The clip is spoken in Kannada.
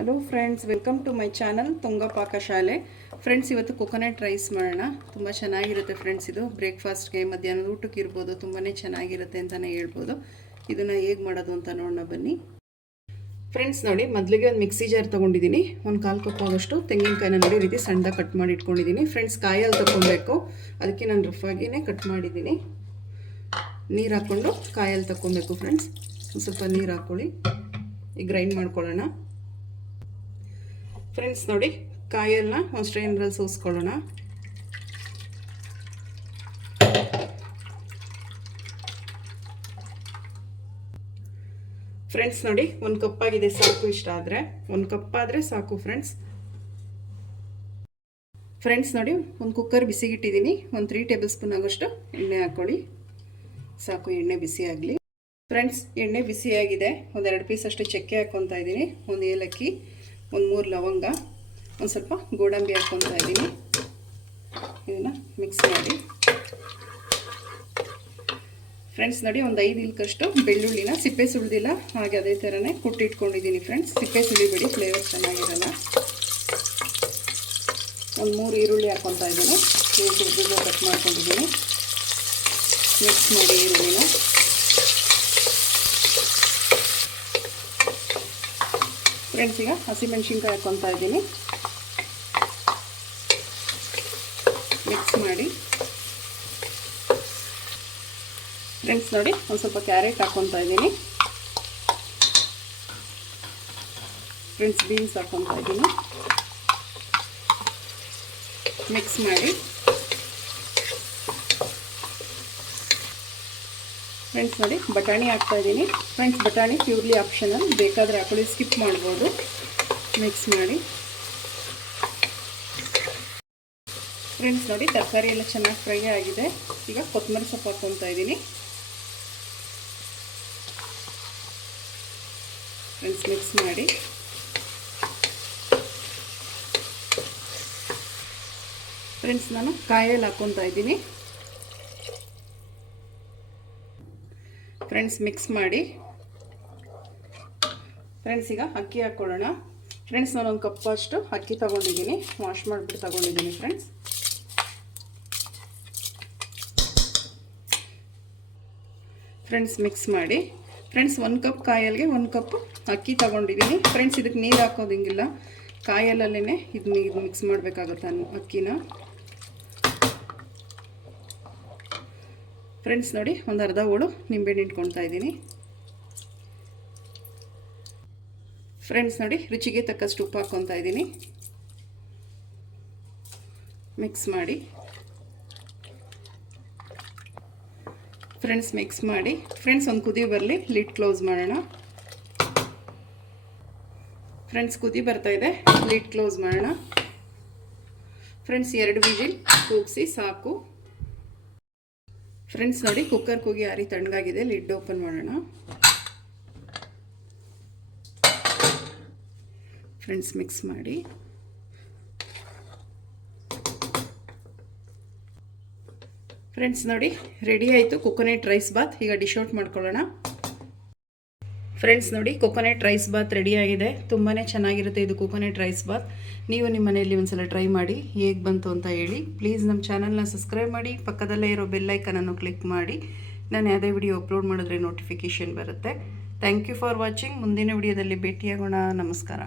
Hello friends, welcome to my channel Tunga Pakashale. Friends, ಇವತ್ತು ಕೊಕೊನಟ್ ರೈಸ್ ಮಾಡೋಣ. ತುಂಬ ಚೆನ್ನಾಗಿರುತ್ತೆ ಫ್ರೆಂಡ್ಸ್. ಇದು ಬ್ರೇಕ್ಫಾಸ್ಟ್ಗೆ, ಮಧ್ಯಾಹ್ನದ ಊಟಕ್ಕೆ ಇರ್ಬೋದು. ತುಂಬಾ ಚೆನ್ನಾಗಿರುತ್ತೆ ಅಂತಲೇ ಹೇಳ್ಬೋದು. ಇದನ್ನು ಹೇಗೆ ಮಾಡೋದು ಅಂತ ನೋಡೋಣ ಬನ್ನಿ. ಫ್ರೆಂಡ್ಸ್ ನೋಡಿ, ಮೊದಲಿಗೆ ಒಂದು ಮಿಕ್ಸಿ ಜಾರ್ ತೊಗೊಂಡಿದ್ದೀನಿ. ಒಂದು 1/4 ಕಪ್ ಆಗೋಷ್ಟು ತೆಂಗಿನಕಾಯಿನ ನೋಡಿ ರೀತಿ ಸಣ್ಣದಾಗಿ ಕಟ್ ಮಾಡಿ ಇಟ್ಕೊಂಡಿದ್ದೀನಿ. ಫ್ರೆಂಡ್ಸ್, ಕಾಯಲ್ಲಿ ತಗೊಳ್ಬೇಕು, ಅದಕ್ಕೆ ನಾನು ರಫಾಗಿಯೇ ಕಟ್ ಮಾಡಿದ್ದೀನಿ. ನೀರು ಹಾಕ್ಕೊಂಡು ಕಾಯಲ್ಲಿ ತಗೊಳ್ಬೇಕು ಫ್ರೆಂಡ್ಸ್. ಸ್ವಲ್ಪ ನೀರು ಹಾಕ್ಕೊಳ್ಳಿ. ಈಗ ಗ್ರೈಂಡ್ ಮಾಡ್ಕೊಳ್ಳೋಣ ಫ್ರೆಂಡ್ಸ್. ನೋಡಿ, ಕಾಯೆಲ್ಲ ಒಂದು ಸ್ಟ್ರೈನರಲ್ಲಿ ಸೋಸ್ಕೊಳ್ಳೋಣ. ಫ್ರೆಂಡ್ಸ್ ನೋಡಿ, 1 ಕಪ್ ಆಗಿದೆ, ಸಾಕು. ಇಷ್ಟ ಆದರೆ 1 ಕಪ್ ಆದರೆ ಸಾಕು ಫ್ರೆಂಡ್ಸ್. ಫ್ರೆಂಡ್ಸ್ ನೋಡಿ, ಒಂದು ಕುಕ್ಕರ್ ಬಿಸಿಗಿಟ್ಟಿದ್ದೀನಿ. ಒಂದು 3 ಟೇಬಲ್ ಸ್ಪೂನ್ ಆಗೋಷ್ಟು ಎಣ್ಣೆ ಹಾಕ್ಕೊಳ್ಳಿ. ಸಾಕು, ಎಣ್ಣೆ ಬಿಸಿ ಆಗಲಿ. ಫ್ರೆಂಡ್ಸ್, ಎಣ್ಣೆ ಬಿಸಿಯಾಗಿದೆ. ಒಂದು 2 ಪೀಸ್ ಅಷ್ಟು ಚಕ್ಕೆ ಹಾಕ್ಕೊತಾ ಇದ್ದೀನಿ. ಒಂದು ಏಲಕ್ಕಿ, ಒಂದು 3 ಲವಂಗ, ಒಂದು ಸ್ವಲ್ಪ ಗೋಡಂಬಿ ಹಾಕ್ಕೊತಾ ಇದ್ದೀನಿ. ಇದನ್ನು ಮಿಕ್ಸ್ ಮಾಡಿ ಫ್ರೆಂಡ್ಸ್. ನೋಡಿ, ಒಂದು 5 ಇಲ್ಕಷ್ಟು ಬೆಳ್ಳುಳ್ಳಿನ ಸಿಪ್ಪೆ ಸುಳಿದಿಲ್ಲ, ಹಾಗೆ ಅದೇ ಥರನೇ ಕುಟ್ಟಿಟ್ಕೊಂಡಿದ್ದೀನಿ ಫ್ರೆಂಡ್ಸ್. ಸಿಪ್ಪೆ ಸುಳಿಬೇಡಿ, ಫ್ಲೇವರ್ ಚೆನ್ನಾಗಿರಲ್ಲ. ಒಂದು 3 ಈರುಳ್ಳಿ ಹಾಕ್ಕೊತಾ ಇದ್ದೀನಿ. ಉದ್ದುಗೆ ಕಟ್ ಮಾಡ್ಕೊಂಡಿದ್ದೀನಿ. ಮಿಕ್ಸ್ ಮಾಡಿ ಈರುಳ್ಳಿನ. ಫ್ರೆಂಡ್ಸ್, ಈಗ ಹಸಿಮೆಣಸಿನ್ಕಾಯಿ ಹಾಕ್ಕೊತಾ ಇದ್ದೀನಿ. ಮಿಕ್ಸ್ ಮಾಡಿ ಫ್ರೆಂಡ್ಸ್. ನೋಡಿ, ಒಂದು ಸ್ವಲ್ಪ ಕ್ಯಾರೆಟ್ ಹಾಕ್ಕೊತಾ ಇದ್ದೀನಿ ಫ್ರೆಂಡ್ಸ್. ಬೀನ್ಸ್ ಹಾಕ್ಕೊತಾ ಇದ್ದೀನಿ. ಮಿಕ್ಸ್ ಮಾಡಿ ಫ್ರೆಂಡ್ಸ್. ನೋಡಿ, ಬಟಾಣಿ ಹಾಕ್ತಾ ಇದ್ದೀನಿ ಫ್ರೆಂಡ್ಸ್. ಬಟಾಣಿ ಪ್ಯೂರ್ಲಿ ಆಪ್ಷನಲ್, ಬೇಕಾದರೆ ಹಾಕೊಳ್ಳಿ, ಸ್ಕಿಪ್ ಮಾಡ್ಬೋದು. ಮಿಕ್ಸ್ ಮಾಡಿ ಫ್ರೆಂಡ್ಸ್. ನೋಡಿ, ತರಕಾರಿ ಎಲ್ಲ ಚೆನ್ನಾಗಿ ಫ್ರೈ ಆಗಿದೆ. ಈಗ ಕೊತ್ತಂಬರಿ ಸೊಪ್ಪು ಹಾಕ್ಕೊತಾ ಇದ್ದೀನಿ ಫ್ರೆಂಡ್ಸ್. ಮಿಕ್ಸ್ ಮಾಡಿ ಫ್ರೆಂಡ್ಸ್. ನಾನು ಕಾಯಲ್ಲಿ ಹಾಕ್ಕೊತಾ ಇದ್ದೀನಿ ಫ್ರೆಂಡ್ಸ್. ಮಿಕ್ಸ್ ಮಾಡಿ ಫ್ರೆಂಡ್ಸ್. ಈಗ ಅಕ್ಕಿ ಹಾಕ್ಕೊಳ್ಳೋಣ ಫ್ರೆಂಡ್ಸ್. ನಾನು 1 ಕಪ್ ಅಷ್ಟು ಅಕ್ಕಿ ತೊಗೊಂಡಿದ್ದೀನಿ. ವಾಶ್ ಮಾಡಿಬಿಟ್ಟು ತೊಗೊಂಡಿದ್ದೀನಿ ಫ್ರೆಂಡ್ಸ್. ಫ್ರೆಂಡ್ಸ್, ಮಿಕ್ಸ್ ಮಾಡಿ ಫ್ರೆಂಡ್ಸ್. 1 ಕಪ್ ಕಾಯಲ್ಗೆ 1 ಕಪ್ ಅಕ್ಕಿ ತೊಗೊಂಡಿದ್ದೀನಿ ಫ್ರೆಂಡ್ಸ್. ಇದಕ್ಕೆ ನೀರು ಹಾಕೋದಂಗಿಲ್ಲ, ಕಾಯಲ್ಲೇ ಇದು ಮಿಕ್ಸ್ ಮಾಡಬೇಕಾಗುತ್ತೆ ಅಕ್ಕಿನ ಫ್ರೆಂಡ್ಸ್. ನೋಡಿ, ಒಂದು ಅರ್ಧ ಹೋಳು ನಿಂಬೆಹಣ್ಣು ಇಟ್ಕೊಳ್ತಾ ಇದ್ದೀನಿ ಫ್ರೆಂಡ್ಸ್. ನೋಡಿ, ರುಚಿಗೆ ತಕ್ಕಷ್ಟು ಉಪ್ಪು ಹಾಕ್ಕೊತಾ ಇದ್ದೀನಿ. ಮಿಕ್ಸ್ ಮಾಡಿ ಫ್ರೆಂಡ್ಸ್. ಮಿಕ್ಸ್ ಮಾಡಿ ಫ್ರೆಂಡ್ಸ್. ಒಂದು ಕುದಿ ಬರಲಿ, ಲಿಡ್ ಕ್ಲೋಸ್ ಮಾಡೋಣ ಫ್ರೆಂಡ್ಸ್. ಕುದಿ ಬರ್ತಾ ಇದೆ, ಲಿಡ್ ಕ್ಲೋಸ್ ಮಾಡೋಣ ಫ್ರೆಂಡ್ಸ್. 2 ವಿಜಿಲ್ ಕೂಗಿಸಿ ಸಾಕು ಫ್ರೆಂಡ್ಸ್. ನೋಡಿ, ಕುಕ್ಕರ್ ಕೂಗಿ ಆರಿ ತಣ್ಣಗಾಗಿದೆ. ಲಿಡ್ ಓಪನ್ ಮಾಡೋಣ ಫ್ರೆಂಡ್ಸ್. ಮಿಕ್ಸ್ ಮಾಡಿ ಫ್ರೆಂಡ್ಸ್. ನೋಡಿ, ರೆಡಿ ಆಯಿತು ಕೊಕೊನಟ್ ರೈಸ್ ಬಾತ್. ಈಗ ಡಿಶ್ ಔಟ್ ಮಾಡ್ಕೊಳ್ಳೋಣ ಫ್ರೆಂಡ್ಸ್. ನೋಡಿ, ಕೊಕೊನಟ್ ರೈಸ್ ಬಾತ್ ರೆಡಿ ಆಗಿದೆ. ತುಂಬಾ ಚೆನ್ನಾಗಿರುತ್ತೆ ಇದು ಕೊಕೊನಟ್ ರೈಸ್ ಬಾತ್. ನೀವು ನಿಮ್ಮ ಮನೆಯಲ್ಲಿ ಒಂದ್ಸಲ ಟ್ರೈ ಮಾಡಿ, ಹೇಗೆ ಬಂತು ಅಂತ ಹೇಳಿ. ಪ್ಲೀಸ್ ನಮ್ಮ ಚಾನಲ್ನ ಸಬ್ಸ್ಕ್ರೈಬ್ ಮಾಡಿ, ಪಕ್ಕದಲ್ಲೇ ಇರೋ ಬೆಲ್ ಐಕನನ್ನು ಕ್ಲಿಕ್ ಮಾಡಿ. ನಾನು ಯಾವುದೇ ವಿಡಿಯೋ ಅಪ್ಲೋಡ್ ಮಾಡಿದ್ರೆ ನೋಟಿಫಿಕೇಷನ್ ಬರುತ್ತೆ. Thank you for watching. ಮುಂದಿನ ವಿಡಿಯೋದಲ್ಲಿ ಭೇಟಿಯಾಗೋಣ. ನಮಸ್ಕಾರ.